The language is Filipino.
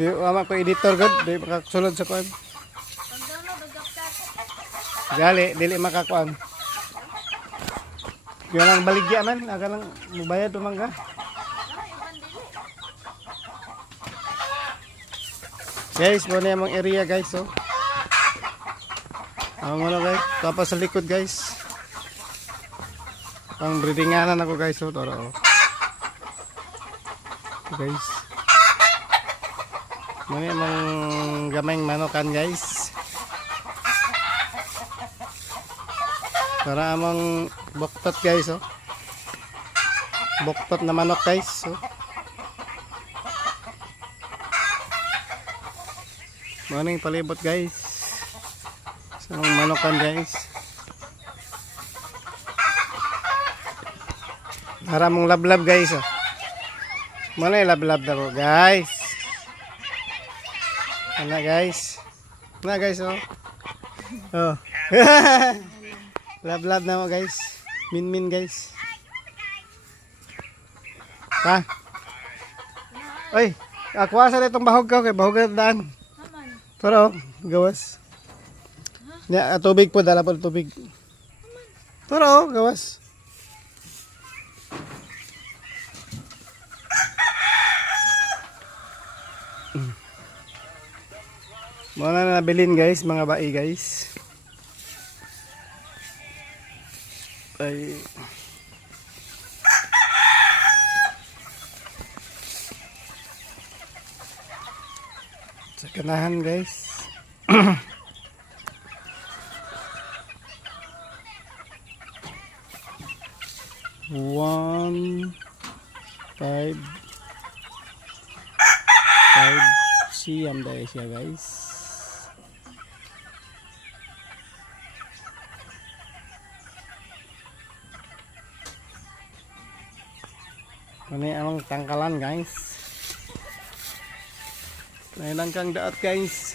Di ama ko editor gud, di makasulod sa kuan. Gali, dili makakuan. Yan ang baligya man, aga lang mubayad tumangga. Guys, mo na yung area guys, oh. Ang ano guys, tapos sa likod guys. Pang breedinganan ako guys, oh, toro. Oh. Guys. Mo na yung gamayng manokan guys. Para among boktot guys, oh. Boktot na manok guys, oh. Maning palibot guys. So manokan guys. Para mong lablab guys, oh. Mana lablab daw guys. Ana guys. Na guys, oh. Oh. Lablab na mo guys. Min guys. Ha? Oy, akwa sa itong bahog ka, kay bahog na daan. Pero, gawas. Ya, tubig po, dala po tubig. Pero, gawas. Mga na nabilin guys, mga bai guys. Ay. Sa kanahan guys. 1 5 siyam dahil siya guys. Ini amang tangkalan guys. Nah, kang daat guys.